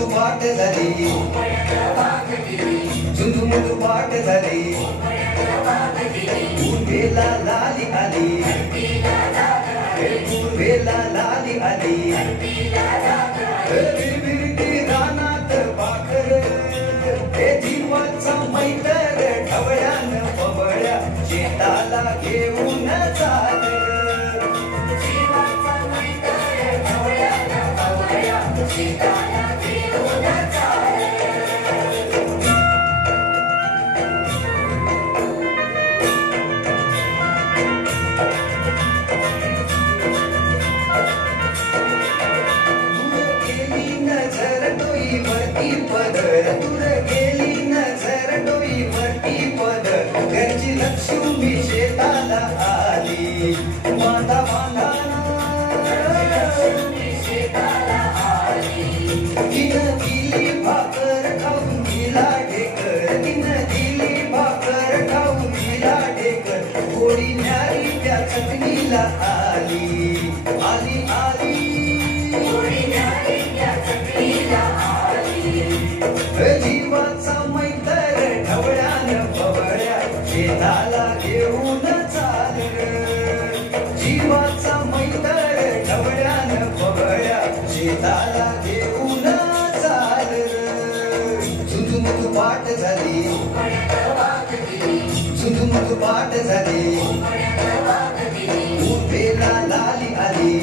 झुंझुमुझु पाट झाली, झुंझुमुझु पाट झाली, पूर्वेला लाली आली, पूर्वेला लाली आली, विरविरती रानात पाखर, हे जीवाचा मैतर ढवळ्यान पवळ्या शेताला घेऊन चाल. दूर गेली नजर डोईवरती पदर, घरची लक्ष्मी शेताला आली, माता तिनं दिली भाकर खाऊन दिला ढेकर, तिनं दिली भाकर खाऊन दिला ढेकर, गोडी न्यारी त्या चटणीला आली, आली आली जीवाचा मैतर ढवळ्यान पवळ्या शेताला घेऊन चाल. जीवाचा मैतर ढवळ्यान पवळ्या शेताला घेऊन चाल. झुंझुमुझु पाट झाली, झुंझुमुझु पाट झाली, पूर्वेला लाली आली,